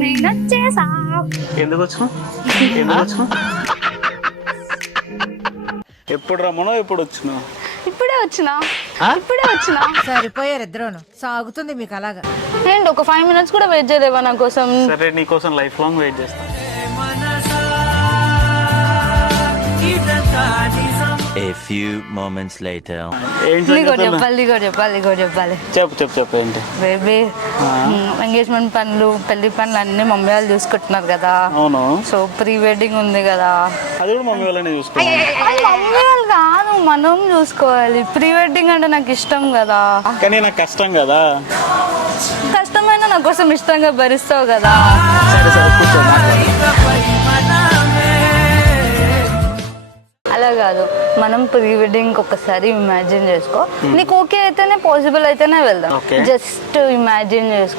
నేను వచ్చేసా. ఎందుకు వచ్చినావు? ఎందుకు వచ్చినావు? ఎప్పుడు రమ్మనో ఎప్పుడు వచ్చినావు? ఇప్పుడే వచ్చినా. సరిపోయారు ఇద్దరును. సాగుతుంది మీకు అలాగా. ఏంటి ఒక 5 minutes కూడా వెయిట్ చేయలేవా నా కోసం? సరే నీకోసం లైఫ్ లాంగ్ వెయిట్ చేస్తాను. A few moments later. నీకు చెప్పాలి చెప్పు ఏంటి? బేబీ, ఎంగేజ్మెంట్ పనులు పెళ్లి పనులు అన్ని మమ్మీ వాళ్ళు చూసుకుంటున్నారు కదా. అవును, సో ప్రీ వెడ్డింగ్ ఉంది కదా. అది కూడా మమ్మీ వాళ్ళని చూసుకోవాలి. అది మమ్మీ వాళ్ళు కాదు, మనం చూసుకోవాలి. ప్రీ వెడ్డింగ్ అంటే నాకు ఇష్టం కదా. కానీ నాకు కష్టం కదా. కష్టమైన నా కోసం ఇష్టంగా భరిస్తావు కదా. సరే కూర్చో, మాట్లాడు. అలా కాదు, మనం ప్రీ వెడ్డింగ్ ఒకసారి ఇమాజిన్ చేసుకో. నీకు ఓకే అయితేనే, పాసిబుల్ అయితేనే వెళ్దాం. Okay. జస్ట్ ఇమాజిన్ చేసుకో.